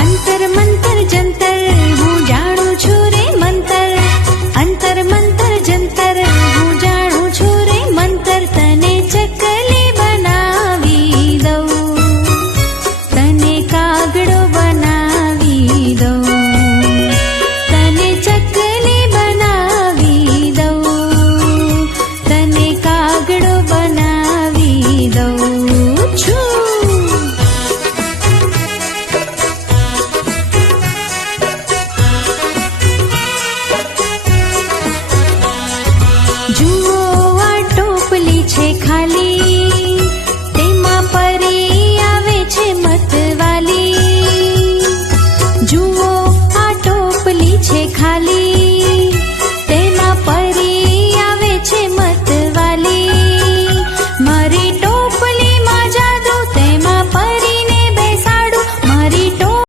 అంతర్మన్ june